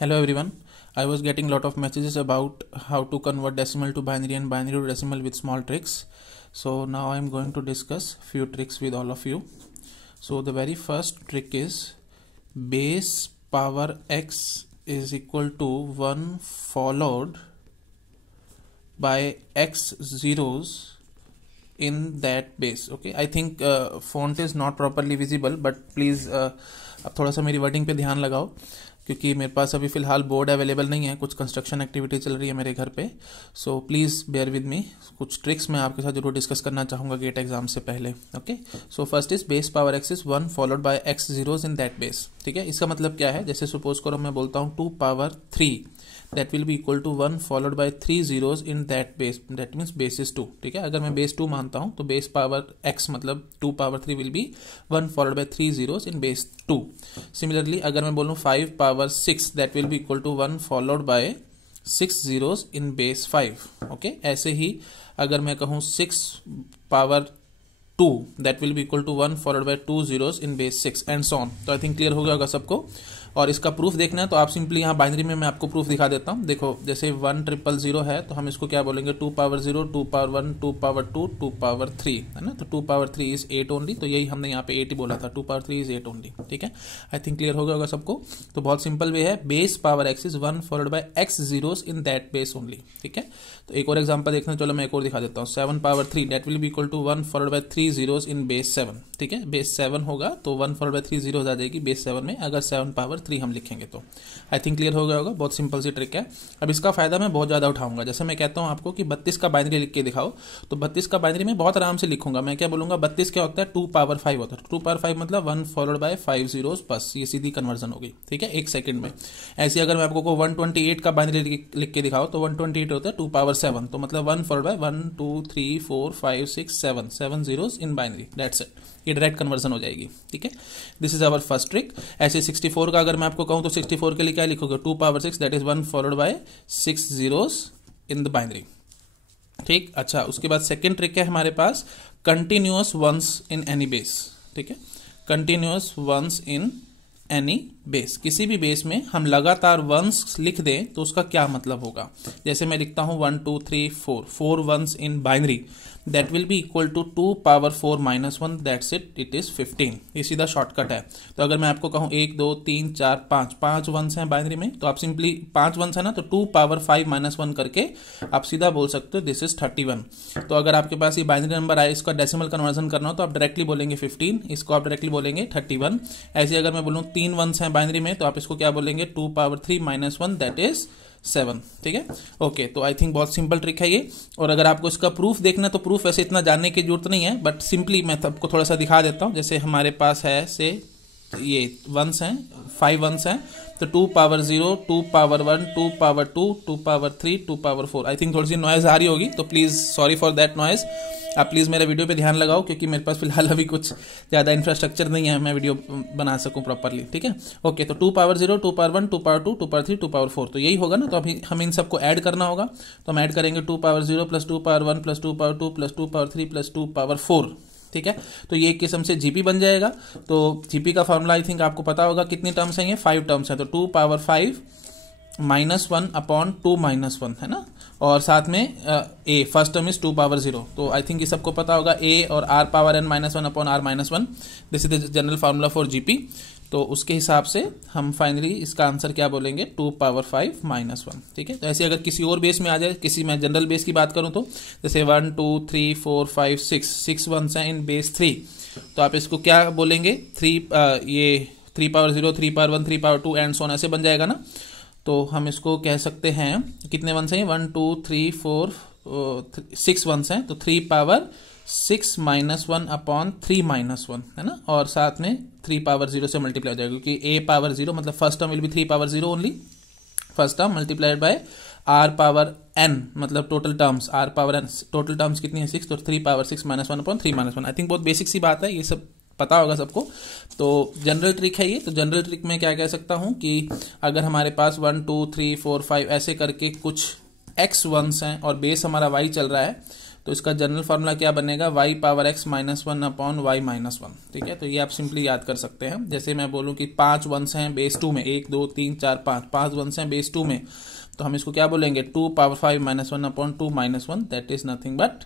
Hello everyone. I was getting lot of messages about how to convert decimal to binary and binary to decimal with small tricks. So now I'm going to discuss few tricks with all of you. So the very first trick is base power x is equal to 1 followed by x zeros in that base. Okay, I think font is not properly visible, but please अब थोड़ा सा मेरी wording पे ध्यान लगाओ, क्योंकि मेरे पास अभी फिलहाल बोर्ड अवेलेबल नहीं है, कुछ कंस्ट्रक्शन एक्टिविटी चल रही है मेरे घर पे. So please bear with me. कुछ ट्रिक्स मैं आपके साथ जरूर डिस्कस करना चाहूँगा गेट एग्जाम से पहले. Okay, so first is base power x is 1 followed bye x zeros in that base. ठीक है, इसका मतलब क्या है? जैसे सपोज करो मैं बोलता हूँ 2 power 3, that will be equal to 1 followed by 3 zeros in that base, that means base is 2. ठीक है, अगर मैं base 2 मानता हूं तो base power x मतलब 2 power 3 will be 1 followed by 3 zeros in base 2. Similarly अगर मैं बोलूं 5 power 6, that will be equal to 1 followed by 6 zeros in base 5. okay, ऐसे ही अगर मैं कहूं 6 power 2, that will be equal to 1 followed by 2 zeros in base 6 and so on. तो I think clear हो गया होगा सबको. और इसका प्रूफ देखना है तो आप सिंपली यहाँ बाइनरी में मैं आपको प्रूफ दिखा देता हूँ. देखो, जैसे 1,000 है तो हम इसको क्या बोलेंगे? 2 पावर 0, 2 पावर 1, 2 पावर 2, 2 पावर 3, है ना. तो 2 पावर 3 इज 8 ओनली, तो यही हमने यहाँ पे 8 ही बोला था. 2 पावर 3 इज 8 ओनली. ठीक है, आई थिंक क्लियर हो गया होगा सबको. तो बहुत सिंपल वे है, base power x is 1 followed bye x zeros in that base only. ठीक है, तो एक और एग्जाम्पल देखना. चलो मैं एक और दिखा देता हूँ. 7 power 3, that will be equal to 1 followed by 3 zeros in base 7. ठीक है, बेस 7 होगा तो 1 फॉलोड बाय 3 जीरोस आ जाएगी बेस 7 में, अगर 7 पावर 3 हम लिखेंगे तो. आई थिंक क्लियर हो गया होगा. बहुत सिंपल सी ट्रिक है. अब इसका फायदा मैं बहुत ज्यादा उठाऊंगा. जैसे मैं कहता हूं आपको कि 32 का बाइनरी लिख के दिखाओ, तो 32 का बाइनरी में बहुत आराम से लिखूंगा. मैं क्या बोलूंगा? 32 क्या होता है? 2 पावर 5 होता है. 2 पावर 5 मतलब 1 फॉलोड बाय 5 जीरोस, बस ये सीधी कन्वर्जन होगी. ठीक है, एक सेकंड में. ऐसे अगर मैं आपको 128 का बाइनरी लिख के दिखाओ तो 128 होता है 2 पावर 7, तो मतलब 1 followed by 1 2 3 4 5 6 7 zeros in binary. That's it. ये डायरेक्ट कन्वर्जन हो जाएगी. ठीक है, this is our first trick. ऐसे 64 का अगर मैं आपको कहूं तो 64 के लिए क्या लिखोगे? 2 power 6, that is 1 followed by 6 zeros in the binary. ठीक, अच्छा, उसके बाद सेकेंड ट्रिक है हमारे पास continuous ones in any base. ठीक है, continuous ones in any base. किसी भी बेस में हम लगातार वंस लिख दें तो उसका क्या मतलब होगा? जैसे मैं लिखता हूं 1 2 3 4 ones in binary, that will be equal to 2 power 4 minus 1, that's it is 15. ये सीधा शॉर्टकट है. तो अगर मैं आपको कहूं 1 2 3 4 5 वंस हैं बाइनरी में, तो आप सिंपली 5 वंस है ना, तो 2 पावर 5 माइनस 1 करके आप सीधा बोल सकते हो दिस इज 31. तो अगर आपके पास ये बाइनरी नंबर आए, इसका डेसिमल कन्वर्जन करना हो तो आप डायरेक्टली बोलेंगे 15, इसको आप डायरेक्टली बोलेंगे 31. ऐसे अगर मैं बोलूं 3 वंस हैं बाइनरी में, तो आप इसको क्या बोलेंगे? 2 पावर 3 माइनस 1, दैट इज 7. ठीक है, ओके. तो आई थिंक बहुत सिंपल ट्रिक है ये. और अगर आपको इसका प्रूफ देखना है तो प्रूफ वैसे इतना जानने की जरूरत नहीं है, बट सिंपली मैं आपको थोड़ा सा दिखा देता हूं. जैसे हमारे पास है से ये वंस हैं, 5 वंस हैं, तो 2 power 0, 2 power 1, 2 power 2, 2 power 3, 2 power 4. I think थोड़ी सी नॉइज आ रही होगी, तो please sorry for that noise. आप प्लीज मेरे वीडियो पे ध्यान लगाओ, क्योंकि मेरे पास फिलहाल अभी कुछ ज्यादा इंफ्रास्ट्रक्चर नहीं है, मैं वीडियो बना सकूं प्रॉपरली. ठीक है, ओके. तो 2 power 0, 2 power 1, 2 power 2, 2 power 3, 2 power 4, तो यही होगा ना. तो अभी हम इन सबको ऐड करना होगा, तो हम ऐड करेंगे 2 power 0 plus 2 power 1 plus 2 power 2 plus 2 power 3 plus 2 power 4. ठीक है, तो ये एक किस्म से जीपी बन जाएगा. तो जीपी का फॉर्मूला आई थिंक आपको पता होगा. कितनी टर्म्स हैं ये? 5 टर्म्स है. तो 2 पावर 5 माइनस 1 अपॉन 2 माइनस 1, है ना. और साथ में ए, फर्स्ट टर्म इज 2 पावर 0. तो आई थिंक ये सबको पता होगा. ए और r power n minus 1 upon r minus 1, this is the general formula for GP. तो उसके हिसाब से हम फाइनली इसका आंसर क्या बोलेंगे? 2 पावर 5 माइनस 1. ठीक है, तो ऐसे अगर किसी और बेस में आ जाए, किसी मैं जनरल बेस की बात करूं तो जैसे 1 2 3 4 5 6 वंस हैं इन बेस 3, तो आप इसको क्या बोलेंगे? 3 power 0, 3 power 1, 3 power 2 and so on, ऐसे बन जाएगा ना. तो हम इसको कह सकते हैं कितने वंस हैं? 1 2 3 4 6 वंस हैं, तो 3 पावर 6 माइनस 1 अपॉन 3 माइनस 1, है ना. और साथ में 3 पावर 0 से मल्टीप्लाई हो जाएगा, क्योंकि a पावर 0 मतलब first term will be 3 power 0 only, first term multiplied by r power n मतलब total terms, r power n total terms कितनी है? 6, तो 3 power 6 minus 1 upon 3 minus 1. I think बहुत बेसिक सी बात है, ये सब पता होगा सबको. तो जनरल ट्रिक है ये. तो जनरल ट्रिक में क्या कह सकता हूं कि अगर हमारे पास 1 2 3 4 5 ऐसे करके कुछ x वंस हैं और बेस हमारा y चल रहा है, तो इसका जनरल फार्मूला क्या बनेगा, y power x minus 1 upon y minus 1। ठीक है, तो ये आप सिंपली याद कर सकते हैं। जैसे मैं बोलूं कि 5 वंस हैं बेस 2 में, 1 2 3 4 5 वंस हैं बेस 2 में, तो हम इसको क्या बोलेंगे, 2 power 5 minus 1 upon 2 minus 1, that is nothing but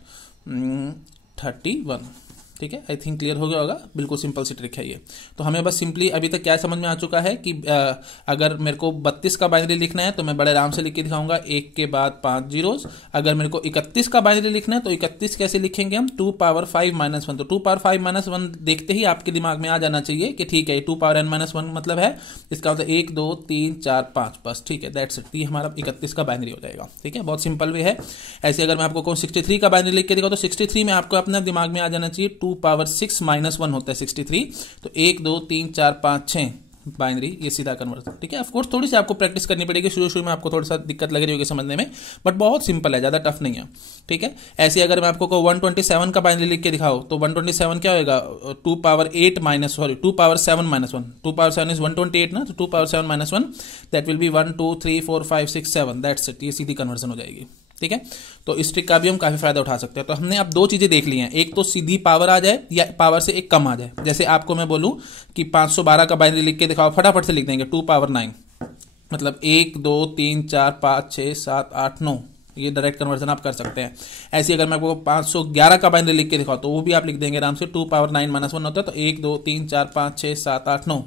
31। ठीक है, आई थिंक क्लियर हो गया होगा। बिल्कुल सिंपल सी ट्रिक है ये। तो हमें बस सिंपली अभी तक क्या समझ में आ चुका है कि अगर मेरे को 32 का बाइनरी लिखना है तो मैं बड़े आराम से लिख के दिखाऊंगा, 1 के बाद 5 जीरोस। अगर मेरे को 31 का बाइनरी लिखना है तो 31 कैसे लिखेंगे हम, 2 पावर 5 माइनस 1। तो 2 पावर 5 माइनस 1 देखते ही आपके दिमाग में आ जाना चाहिए कि ठीक है 2 पावर n माइनस 1 मतलब है, इसका मतलब 1 2 3 4 5 बस। ठीक है, दैट्स इट, ये हमारा 31 का बाइनरी हो जाएगा। ठीक है, बहुत सिंपल वे है। ऐसे अगर मैं आपको कहूँ 63 का बाइनरी लिख के दिखाऊं तो 63 में आपको अपने दिमाग में आ जाना चाहिए 2 पावर 6 माइनस 1 होता है 63। तो 1 2 3 4 5 6 बाइनरी, ये सीधा कन्वर्जन। ठीक है, ऑफ कोर्स थोड़ी सी आपको प्रैक्टिस करनी पड़ेगी, शुरू में आपको थोड़ा सा दिक्कत लग रही होगी समझने में, बट बहुत सिंपल है, ज्यादा टफ नहीं है। ठीक है, ऐसे अगर मैं आपको 127 का बाइनरी लिख के दिखाओ तो 127 क्या होगा, 2 power 8 minus 2 power 7 minus 1, 2 power 7 is 128 ना, तो 2 power 7 minus 1 that will B 1 2 3 4 5 6 7, that's it, ये सीधी कन्वर्जन हो जाएगी। ठीक है, तो इस ट्रिक का भी हम काफी फायदा उठा सकते हैं। तो हमने अब दो चीजें देख ली हैं, एक तो सीधी पावर आ जाए या पावर से एक कम आ जाए। जैसे आपको मैं बोलूं कि 512 का बाइनरी लिख के दिखाओ, फटाफट से लिख देंगे 2 पावर 9, मतलब 1 2 3 4 5 6 7 8 9, ये डायरेक्ट कन्वर्जन आप कर सकते हैं। ऐसे अगर मैं आपको 511 का बाइनरी लिख के दिखाओ तो वो भी आप लिख देंगे आराम से, 2 पावर 9 माइनस 1 होता है, तो 1 2 3 4 5 6 7 8 9।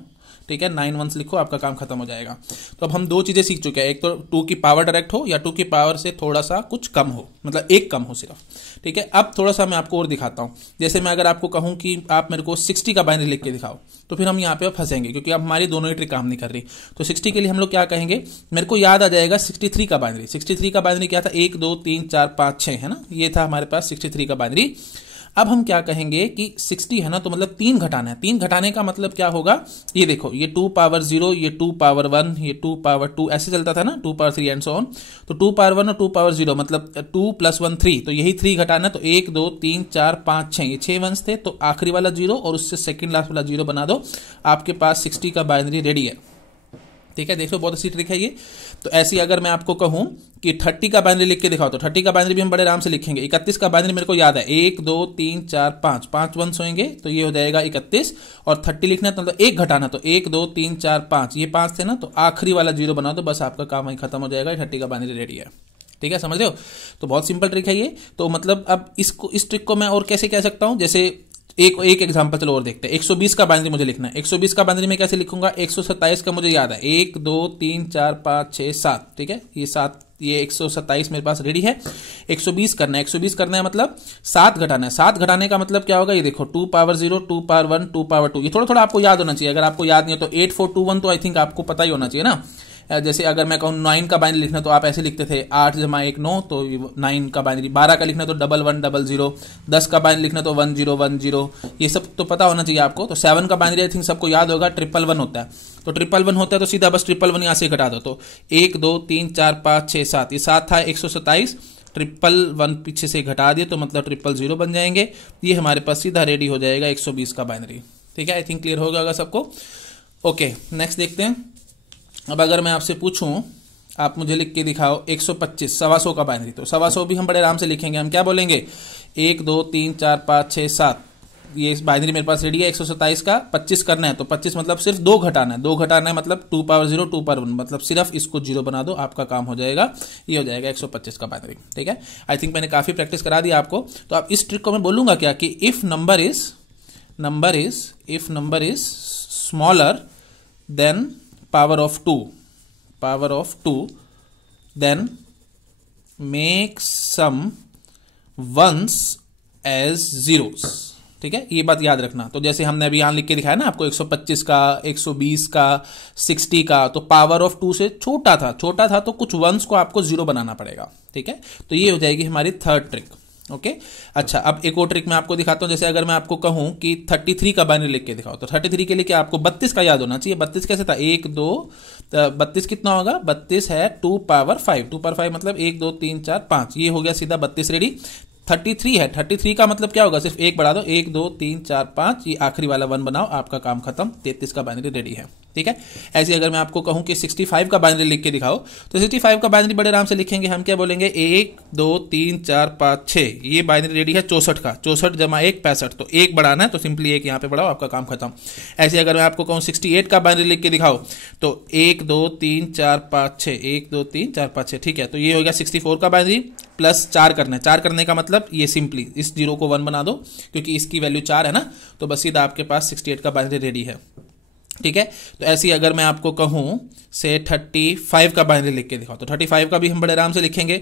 ठीक है, 9 वंस लिखो, आपका काम खत्म हो जाएगा। तो अब हम दो चीजें सीख चुके हैं, एक तो 2 की पावर डायरेक्ट हो या 2 की पावर से थोड़ा सा कुछ कम हो, मतलब एक कम हो सिर्फ। ठीक है, अब थोड़ा सा मैं आपको और दिखाता हूं। जैसे मैं अगर आपको कहूं कि आप मेरे को 60 का बाइनरी लिख के दिखाओ, तो फिर हम यहाँ पे फंसेंगे क्योंकि अब हमारी दोनों ही ट्रिक काम नहीं कर रही। तो 60 के लिए हम लोग क्या कहेंगे, मेरे को याद आ जाएगा 63 का बाइनरी। 63 का बाइनरी क्या था, 1 2 3 4 5 6 है ना, ये था हमारे पास 63 का बाइनरी। अब हम क्या कहेंगे कि 60 है ना, तो मतलब 3 घटाना है। 3 घटाने का मतलब क्या होगा, ये देखो, ये 2 पावर 0, ये 2 पावर 1, ये 2 पावर 2, ऐसे चलता था ना, 2 पावर 3 एंड सो ऑन। तो 2 पावर 1 और 2 पावर 0 मतलब 2 + 1 3, तो यही 3 घटाना। तो 1 2 3 4 5 6, ये 6 वंस थे, तो आखिरी वाला 0 और उससे सेकंड लास्ट वाला 0 बना दो, आपके पास 60 का बाइनरी रेडी है। ठीक है, देखो बहुत अच्छी ट्रिक है ये। तो ऐसी अगर मैं आपको कहूं कि 30 का बाइनरी लिख के दिखाओ, तो 30 का बाइनरी भी हम बड़े आराम से लिखेंगे। 31 का बाइनरी मेरे को याद है, 1 2 3 4 5 वंस होंगे, तो ये हो जाएगा 31। और 30 लिखना है तो मतलब 1 घटाना, तो 1 2 3 4 5, ये 5 थे ना, तो आखिरी वाला 0 बना दो, बस आपका काम वहीं खत्म हो जाएगा, 30 का बाइनरी रेडी है। ठीक है, समझ रहे हो। तो बहुत सिंपल ट्रिक है ये। तो मतलब अब इस ट्रिक को मैं और कैसे कह सकता हूं, जैसे एक एग्जांपल चलो और देखते हैं। 120 का बाइनरी मुझे लिखना है। 120 का बाइनरी में कैसे लिखूंगा, 127 का मुझे याद है, 1 2 3 4 5 6 7। ठीक है, ये 7, ये 127 मेरे पास रेडी है। 120 करना है, 120 करना है मतलब 7 घटाना है। 7 घटाने का मतलब क्या होगा, ये देखो, 2 पावर 0, 2 पावर 1, 2 पावर 2, ये थोड़ा थोड़ा आपको याद होना चाहिए। अगर आपको याद नहीं है तो 8421 तो आई थिंक आपको पता ही होना चाहिए ना। जैसे अगर मैं कहूँ 9 का बाइनरी लिखना, तो आप ऐसे लिखते थे 8 + 1 9, तो 9 का बाइनरी। 12 का लिखना तो 1100। 10 का बाइनरी लिखना तो 1010, ये सब तो पता होना चाहिए आपको। तो 7 का बाइनरी आई थिंक सबको याद होगा, 111 होता है। तो 111 होता है तो सीधा बस 111 यहाँ से घटा दो, तो 1 2 3 4 5 6 7, ये 7 था 127, 111 पीछे से घटा दिए तो मतलब 000 बन जाएंगे। ये हमारे पास सीधा रेडी हो जाएगा 120 का बाइनरी। ठीक है, आई थिंक क्लियर हो गया सबको। ओके, नेक्स्ट देखते हैं। अब अगर मैं आपसे पूछूं, आप मुझे लिख के दिखाओ 125 125 का बाइनरी, तो 125 भी हम बड़े आराम से लिखेंगे। हम क्या बोलेंगे, 1 2 3 4 5 6 7, ये बाइनरी मेरे पास रेडी है। 127 का 25 करना है, तो 25 मतलब सिर्फ 2 घटाना है। 2 घटाना है मतलब 2 पावर 0, 2 पावर 1, मतलब सिर्फ इसको 0 बना दो, आपका काम हो जाएगा। ये हो जाएगा 125 का बाइनरी। ठीक है, आई थिंक मैंने काफी प्रैक्टिस करा दी आपको। तो अब इस ट्रिक को मैं बोलूंगा क्या कि if number is smaller than power of 2, then make some ones as zeros। ठीक है, ये बात याद रखना। तो जैसे हमने अभी यहां लिख के दिखाया ना आपको, 125 का, 120 का, 60 का, तो पावर ऑफ 2 से छोटा था तो कुछ वंस को आपको 0 बनाना पड़ेगा। ठीक है, तो ये हो जाएगी हमारी थर्ड ट्रिक। ओके, अच्छा, अब एक और ट्रिक मैं आपको दिखाता हूं। जैसे अगर मैं आपको कहूं कि 33 का बाइनरी लिख के दिखाओ, तो 33 के लिए क्या आपको 32 का याद होना चाहिए। 32 कैसे था, 1 2, 32 कितना होगा, 32 है 2 पावर 5। 2 पावर 5 मतलब 1 2 3 4 5, ये हो गया सीधा 32 रेडी। 33 है, 33 का मतलब क्या होगा, सिर्फ एक बढ़ा दो, 1 2 3 4 5, ये आखिरी वाला 1 बनाओ, आपका काम खत्म, 33 का बाइनरी रेडी है। ठीक है। ऐसे अगर मैं आपको कहूं कि 65 का बाइनरी लिख के दिखाओ, तो 65 का बाइनरी बड़े आराम से लिखेंगे। हम क्या बोलेंगे, 1 2 3 4 5 6, ये बाइनरी रेडी है 64 का, 64 जमा 1 65, तो 1 बढ़ाना है तो सिंपली 1 यहाँ पे बढ़ाओ, आपका काम खत्म। ऐसे अगर मैं आपको कहूं 68 का बाइनरी लिख के दिखाओ, तो 1 2 3 4 5 6, 1 2 3 4 5 6, ठीक है। तो ये हो गया 64 का बाइनरी, प्लस 4 करना है। 4 करने का मतलब ये सिंपली इस 0 को 1 बना दो, क्योंकि इसकी वैल्यू 4 है ना, तो बस सीधा आपके पास 68 का बाइनरी रेडी है। ठीक है। तो ऐसी अगर मैं आपको कहूं से 35 का बाइनरी लिख के दिखाओ, तो 35 का भी हम बड़े आराम से लिखेंगे,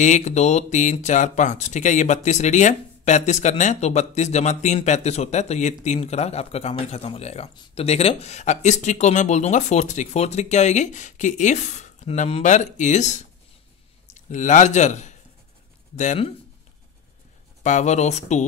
1 2 3 4 5, ठीक है। ये 32 रेडी है, 35 करना है, तो 32 जमा 3 35 होता है, तो ये 3 करा आपका काम ही खत्म हो जाएगा। तो देख रहे हो, अब इस ट्रिक को मैं बोल दूंगा फोर्थ ट्रिक। फोर्थ ट्रिक क्या होगी कि if number is larger than power of 2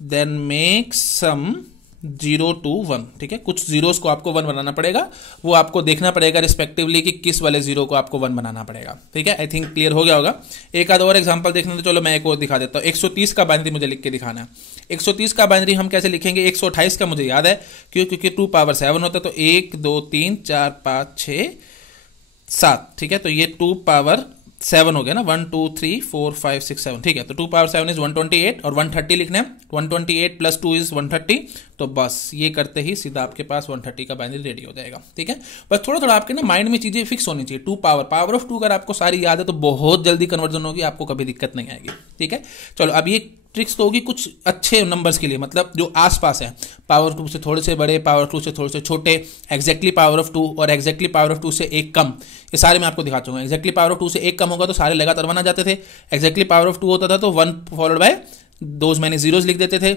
then make some 0 to 1, ठीक है। कुछ जीरोस को आपको 1 बनाना पड़ेगा, वो आपको देखना पड़ेगा रिस्पेक्टिवली कि किस वाले जीरो को आपको 1 बनाना पड़ेगा। ठीक है। आई थिंक क्लियर हो गया होगा। एक आध और एग्जांपल देखने तो चलो मैं एक और दिखा देता हूं। 130 का बाइनरी मुझे लिख के दिखाना है। 130 का बाइनरी हम कैसे लिखेंगे, 128 का मुझे याद है, क्योंकि 2 पावर 7 होता है, तो 1 2 3 4 5 6 7, ठीक है। तो ये 2 पावर 7 हो गया ना, 1 2 3 4 5 6 7, ठीक है। तो 2 पावर 7 इज 128 और 130 लिखना है, 128 प्लस 2 इज 130, तो बस ये करते ही सीधा आपके पास 130 का बाइनरी रेडी हो जाएगा। ठीक है। बस थोड़ा थोड़ा आपके ना माइंड में चीजें फिक्स होनी चाहिए। 2 पावर ऑफ 2 अगर आपको सारी याद है तो बहुत जल्दी कन्वर्जन होगी, आपको कभी दिक्कत नहीं आएगी। ठीक है। चलो अब ये ट्रिक्स तो होगी कुछ अच्छे नंबर्स के लिए, मतलब जो आसपास है, पावर 2 से थोड़े से बड़े, पावर 2 से थोड़े से छोटे, एग्जैक्टली पावर ऑफ 2 और एग्जैक्टली पावर ऑफ 2 से एक कम, ये सारे मैं आपको दिखा चुका हूं। एग्जैक्टली पावर ऑफ 2 से एक कम होगा तो सारे लगातार 1 आ जाते थे। एग्जैक्टली पावर ऑफ 2 होता था तो 1 फॉलोड बाय दोज मैंने जीरोस लिख देते थे,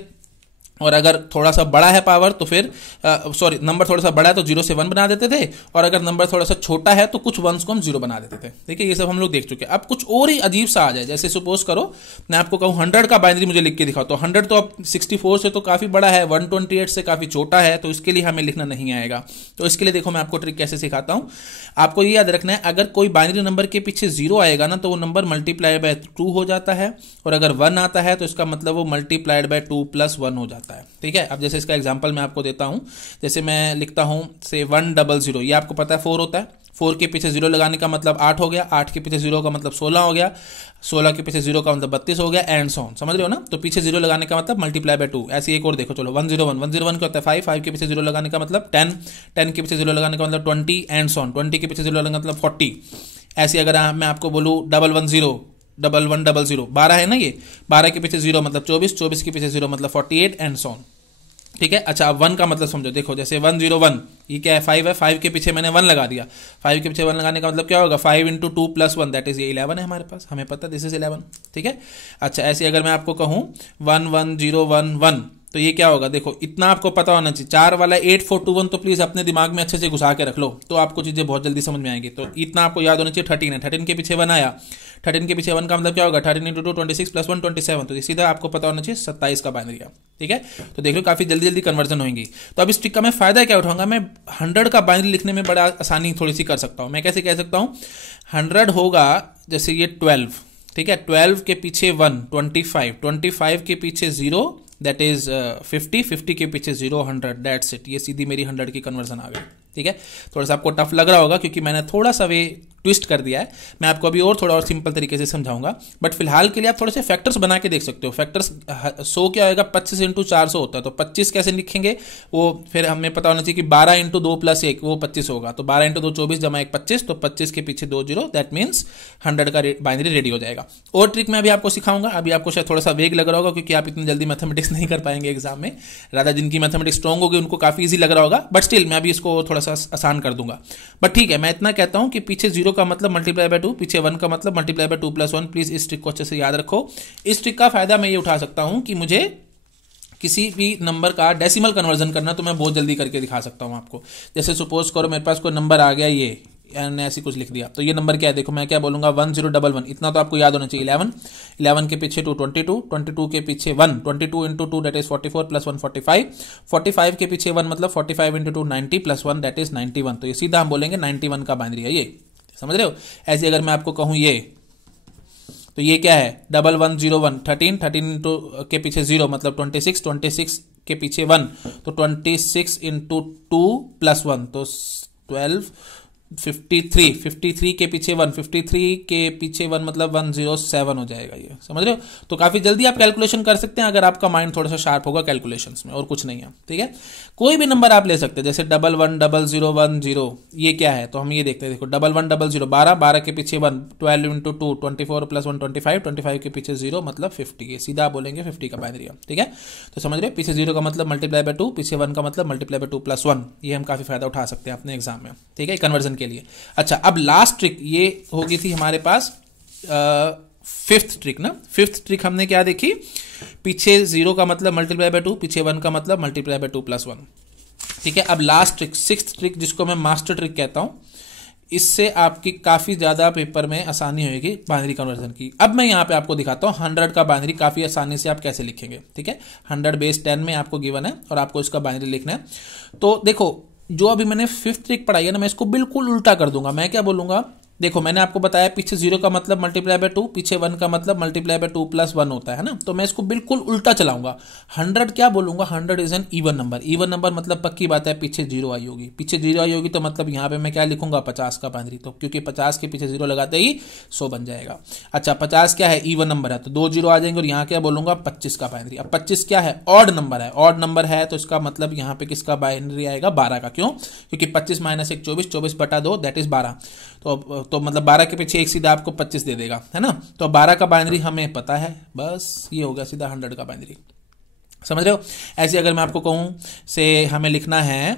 और अगर थोड़ा सा बड़ा है पावर तो फिर नंबर थोड़ा सा बड़ा है तो 0 से 1 बना देते थे, और अगर नंबर थोड़ा सा छोटा है तो कुछ 1s को हम 0 बना देते थे। ठीक है। ये सब हम लोग देख चुके हैं। अब कुछ और ही अजीब सा आ जाए, जैसे सपोज करो मैं आपको कहूं 100 का बाइनरी मुझे लिख के दिखाओ, तो 100 तो अब 64 से तो काफी बड़ा है, 128 से काफी छोटा है, तो इसके लिए हमें लिखना नहीं आएगा। तो इसके लिए देखो मैं आपको ट्रिक कैसे सिखाता हूं। आपको ये याद रखना है, अगर कोई बाइनरी नंबर के पीछे 0 आएगा ना, तो वो नंबर मल्टीप्लाई बाय 2 हो जाता है, और अगर 1 आता है तो इसका मतलब वो मल्टीप्लाइड बाय 2 + 1 हो जाता है। ठीक है। अब जैसे इसका एग्जांपल मैं आपको देता हूं, जैसे मैं लिखता हूं से 100, ये आपको पता है 4 होता है, 4 के पीछे 0 लगाने का मतलब 8 हो गया, 8 के पीछे 0 का मतलब 16 हो गया, 16 के पीछे 0 का मतलब 32 हो गया, एंड सो ऑन। समझ रहे हो ना। तो पीछे 0 लगाने का मतलब मल्टीप्लाई बाय 2। ऐसे एक और देखो, चलो 101 क्या होता है 5, 5 के पीछे 0 लगाने का मतलब 10, 10 के पीछे 0 लगाने का मतलब 20, एंड सो ऑन, 20 के पीछे 0 लगाने का मतलब 40। ऐसे अगर मैं आपको बोलूं 110, 1100, 12 है ना, ये 12 के पीछे 0 मतलब 24, 24 के पीछे 0 मतलब 48, एंड सो ऑन। ठीक है। अच्छा, अब 1 का मतलब समझो, देखो जैसे 101, ये क्या है 5 है, 5 के पीछे मैंने 1 लगा दिया, 5 के पीछे 1 लगाने का मतलब क्या होगा, 5 × 2 + 1 दैट इज ये 11 है हमारे पास, हमें पता दिस इज 11। ठीक है। अच्छा, ऐसे अगर मैं आपको कहूं 11011, तो ये क्या होगा, देखो इतना आपको पता होना चाहिए। 4 वाला 8421 तो प्लीज अपने दिमाग में अच्छे से घुसा के रख लो, तो आपको चीजें बहुत जल्दी समझ में आएंगी। तो इतना आपको याद होना चाहिए। 13 है, 13 के पीछे 1 आया, 13 के पीछे 1 का मतलब क्या होगा, 13 × 2 26 + 1 27, तो सीधा आपको पता होना चाहिए 27 का बाइनरी का। ठीक है। तो देख लो काफी जल्दी जल्दी कन्वर्जन होंगी। तो अब इस ट्रिक का मैं फायदा क्या उठाऊंगा, मैं 100 का बाइनरी लिखने में बड़ा आसानी थोड़ी सी कर सकता हूं। मैं कैसे कह सकता हूं, 100 होगा जैसे ये 12, ठीक है, 12 के पीछे 1 25, 25 के पीछे 0 दैट इज 50, 50 के पीछे 0 100, दैट्स इट। ये सीधी मेरी 100 की कन्वर्जन आ गई। ठीक है। थोड़ा सा आपको टफ लग रहा होगा क्योंकि मैंने थोड़ा सा वे ट्विस्ट कर दिया है। मैं आपको अभी और थोड़ा और सिंपल तरीके से समझाऊंगा, बट फिलहाल के लिए आप थोड़े से फैक्टर्स बना के देख सकते हो। फैक्टर्स 100 क्या होगा, 25 × 400 होता है, तो 25 कैसे लिखेंगे, वो फिर हमें पता होना चाहिए कि 12 × 2 + 1 वो 25 होगा, तो 12 × 2 24 जमा 1 25, तो 25 के पीछे 2 0, दैट मीन्स 100 का बाइनरी रेडी हो जाएगा। और ट्रिक मैं अभी आपको सिखाऊंगा, अभी आपको शायद थोड़ा सा वेग लग रहा होगा क्योंकि आप इतनी जल्दी मैथमेटिक्स नहीं कर पाएंगे एग्जाम में, राधा जिनकी मैथमेटिक्स स्ट्रॉन्ग होगी उनको काफी ईजी लग रहा होगा, बट स्टिल मैं अभी इसको थोड़ा सा आसान कर दूंगा। बट ठीक है, मैं इतना कहता हूं कि पीछे 0 का मतलब मल्टीप्लाई बाय 2, पीछे 1 का मतलब मल्टीप्लाई बाय 2 + 1। प्लीज इस ट्रिक को अच्छे से याद रखो। इस ट्रिक का फायदा मैं ये उठा सकता हूं कि मुझे किसी भी नंबर का डेसिमल कन्वर्जन करना तो मैं बहुत जल्दी करके दिखा सकता हूं आपको। जैसे सपोज करो मेरे पास कोई नंबर आ गया, ये ऐसे कुछ लिख दिया, तो ये नंबर क्या है, देखो मैं क्या बोलूंगा 1011, इतना तो आपको याद होना चाहिए। 11, 11 के पीछे 2 22, 22 के पीछे 1, 22 × 2 दैट इज 44 + 1 45, 45 के पीछे 1 मतलब 45 × 2 90 + 1 दैट इज 91, तो ये सीधा हम बोलेंगे 91 का बाइनरी है ये। समझ रहे हो। ऐसे अगर मैं आपको कहूं ये तो ये क्या है 1101 13 13 इंटू के पीछे 0 मतलब 26 26 के पीछे 1 तो 26 इंटू 2 प्लस 1 तो 12 53 के पीछे 1 53 के पीछे 1 मतलब 107 हो जाएगा। ये समझ रहे हो? तो काफी जल्दी आप कैलकुलेशन कर सकते हैं अगर आपका माइंड थोड़ा सा शार्प होगा कैलकुलेशंस में, और कुछ नहीं है। ठीक है, कोई भी नंबर आप ले सकते हैं, जैसे 110010 ये क्या है तो हम ये देखते हैं। देखो 1100 12 के पीछे 1 12 इंटू 2 24 प्लस 1 25 के पीछे 0 मतलब 50। ये सीधा बोलेंगे 50 का बाइनरी। ठीक है, तो समझ रहे हो? पीछे 0 का मतलब मल्टीप्लाई बाय 2, पीछे 1 का मतलब मल्टीप्लाई बाय 2 प्लस 1। ये हम काफी फायदा उठा सकते हैं अपने एग्जाम में। ठीक है, कन्वर्जन के लिए। अच्छा, अब लास्ट ट्रिक ये होगी थी हमारे पास फिफ्थ ट्रिक ना। फिफ्थ ट्रिक हमने क्या देखी, पीछे 0 का मतलब मल्टीप्लाई बाय 2, पीछे 1 का मतलब मल्टीप्लाई बाय 2 प्लस 1। ठीक है, अब लास्ट ट्रिक सिक्स्थ ट्रिक जिसको मैं मास्टर ट्रिक कहता हूं, इससे आपकी काफी ज्यादा पेपर में आसानी होगी बाइनरी कन्वर्जन की। अब मैं यहां पे आपको दिखाता हूं 100 का बाइनरी काफी आसानी से आप कैसे लिखेंगे। ठीक है, 100 बेस 10 में आपको गिवन है और आपको इसका बाइनरी लिखना है। तो देखो जो अभी मैंने फिफ्थ ट्रिक पढ़ाई है ना, मैं इसको बिल्कुल उल्टा कर दूंगा। मैं क्या बोलूंगा, देखो मैंने आपको बताया पीछे 0 का मतलब मल्टीप्लाई बाय 2, पीछे 1 का मतलब मल्टीप्लाई बाय 2 प्लस 1 होता है ना, तो मैं इसको बिल्कुल उल्टा चलाऊंगा। 100 क्या बोलूंगा, 100 is an even number. Even number मतलब पक्की बात है पीछे 0 आई होगी, पीछे 0 आई होगी तो मतलब यहां पे मैं क्या लिखूंगा 50 का बाइनरी। तो क्योंकि 50 के पीछे 0 लगाते ही 100 बन जाएगा। अच्छा 50 क्या है, इवन नंबर है तो 2 0 आ जाएंगे और यहां क्या बोलूंगा 25 का बाइनरी। अब 25 क्या है, ऑड नंबर है। ऑड नंबर है तो इसका मतलब यहां पे किसका बाइनरी आएगा 12 का। क्यों, क्योंकि 25 माइनस 1 24, 24 बटा 2 दैट इज 12। तो मतलब 12 के पीछे एक सीधा आपको 25 दे देगा, है ना। तो 12 का बाइनरी हमें पता है, बस ये हो गया सीधा 100 का बाइनरी। समझ रहे हो? ऐसे अगर मैं आपको कहूं से हमें लिखना है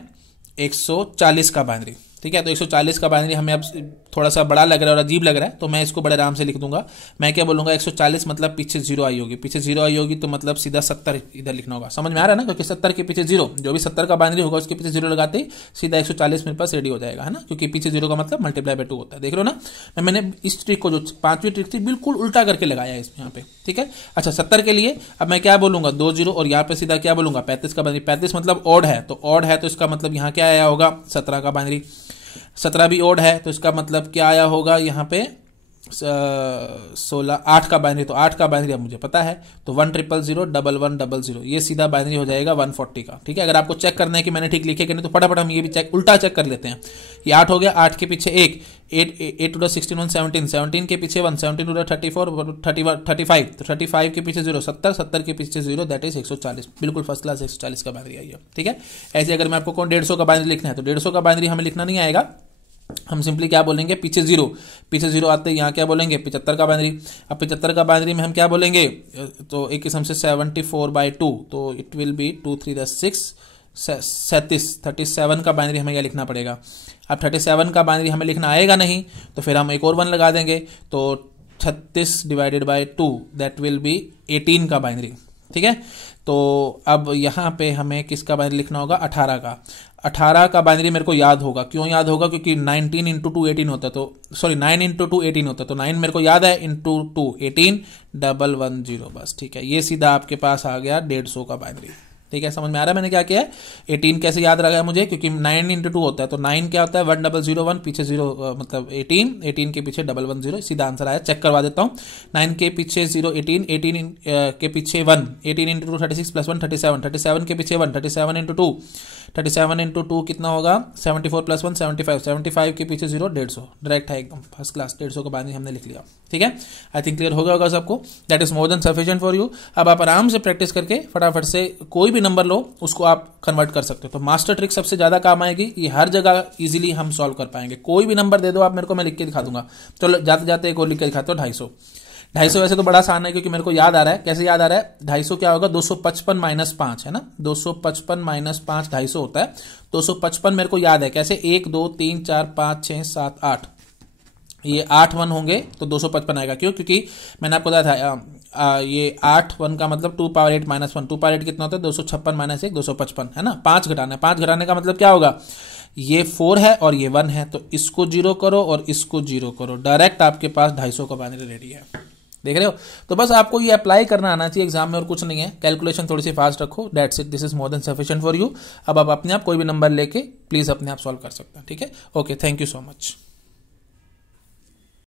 140 का बाइनरी, ठीक है, तो 140 का बाइनरी हमें अब थोड़ा सा बड़ा लग रहा है और अजीब लग रहा है तो मैं इसको बड़े आराम से लिख दूंगा। मैं क्या बोलूंगा 140 मतलब पीछे 0 आई होगी, पीछे 0 आई होगी तो मतलब सीधा 70 इधर लिखना होगा। समझ में आ रहा है ना, क्योंकि 70 के पीछे 0, जो भी 70 का बाइनरी होगा उसके पीछे 0 लगाते ही सीधा 140 मेरे पास रेडी हो जाएगा, है ना, क्योंकि पीछे 0 का मतलब मल्टीप्लाई बाय 2 होता है। देख रहे हो ना, मैंने इस ट्रिक को जो 5वीं ट्रिक थी बिल्कुल उल्टा करके लगाया है यहाँ पे। ठीक है, अच्छा 70 के लिए अब मैं क्या बोलूंगा 2 0 और यहाँ पे सीधा क्या बोलूंगा 35 का बाइनरी। 35 मतलब ऑड है, तो ऑड है तो इसका मतलब यहाँ क्या आया होगा 17 का बाइनरी। 17 भी ओड है तो इसका मतलब क्या आया होगा यहाँ पे 16 8 का बाइनरी। तो 8 का बाइनरी अब मुझे पता है तो 10001100 ये सीधा बाइनरी हो जाएगा 140 का। ठीक है, अगर आपको चेक करना है कि मैंने ठीक लिखे कि नहीं तो फटाफट हम ये भी चेक उल्टा चेक कर लेते हैं। ये 8 हो गया, 8 के पीछे 1 8 टू 16 1 17 17 के पीछे 1 17 टू 34 35 तो 35 के पीछे 0 70 70 के पीछे 0 दैट इज 140। बिल्कुल फर्स्ट क्लास 140 का बाइनरी आई है। ठीक है, ऐसे अगर मैं आपको कहूं 150 का बाइनरी लिखना है तो 150 का बाइनरी हमें लिखना नहीं आएगा। हम सिंपली क्या बोलेंगे पीछे 0 आते हैं यहाँ क्या बोलेंगे 75 का बाइनरी। अब 75 का बाइनरी में हम क्या बोलेंगे तो एक किस्म से 74/2 तो इट विल बी 2 3 6 37 का बाइनरी हमें क्या लिखना पड़ेगा। अब 37 का बाइनरी हमें लिखना आएगा नहीं तो फिर हम एक और 1 लगा देंगे तो 36 divided by 2 that will B 18 का बाइनरी। ठीक है, तो अब यहाँ पे हमें किसका बाइनरी लिखना होगा 18 का बाइनरी मेरे को याद होगा। क्यों याद होगा, क्योंकि 19 इंटू 2 18 होता है, तो सॉरी 9 इंटू 2 18 होता है, तो 9 मेरे को याद है इंटू 2 18 110 बस। ठीक है, ये सीधा आपके पास आ गया 150 का बाइनरी। ठीक है, समझ में आ रहा है मैंने क्या किया है। 18 कैसे याद रखा है मुझे, क्योंकि 9 इंटू 2 होता है तो 9 क्या होता है 1001 पीछे 0 मतलब 18 के पीछे 110 सीधा आंसर आया। चेक करवा देता हूं 9 के पीछे 0 18 के पीछे 1 18 इंटू 2 36 प्लस 1 37 के पीछे 1 37 इंटू 2 37 इंटू 2 कितना होगा 74 प्लस 1 75 के पीछे 0 150 डायरेक्ट है एकदम फर्स्ट क्लास। 150 का बाइनरी हमने लिख लिया। ठीक है, आई थिंक क्लियर हो गया होगा सबको। That is more than sufficient for you. अब आप आराम से प्रैक्टिस करके फटाफट से कोई भी नंबर लो उसको आप कन्वर्ट कर सकते हो। तो मास्टर ट्रिक सबसे ज्यादा काम आएगी, ये हर जगह इजीली हम सॉल्व कर पाएंगे। कोई भी नंबर दे दो आप मेरे को, मैं लिख के दिखा दूंगा। चलो जाते जाते एक और लिख के दिखाते हो 250 वैसे तो बड़ा आसान है क्योंकि मेरे को याद आ रहा है। कैसे याद आ रहा है 250 क्या होगा 255 माइनस 5 है ना, 255 माइनस 5 250 होता है। 255 मेरे को याद है कैसे 1 2 3 4 5 6 7 8 ये 8 1 होंगे तो 255 आएगा। क्यों, क्योंकि मैंने आपको बताया था ये 8 1 का मतलब 2 पावर 8 माइनस 1 2 पावर 8 कितना होता है 256 माइनस 1 255 है ना। 5 घटाना है, 5 घटाने का मतलब क्या होगा ये 4 है और ये 1 है तो इसको 0 करो और इसको 0 करो, डायरेक्ट आपके पास 250 का बाइनरी रेडी है। देख रहे हो, तो बस आपको ये अप्लाई करना आना चाहिए एग्जाम में और कुछ नहीं है। कैलकुलेशन थोड़ी सी फास्ट रखो, that's it, this is more than sufficient for you. अब आप अपने आप कोई भी नंबर लेके प्लीज अपने आप सॉल्व कर सकते हैं। ठीक है, okay, thank you so much.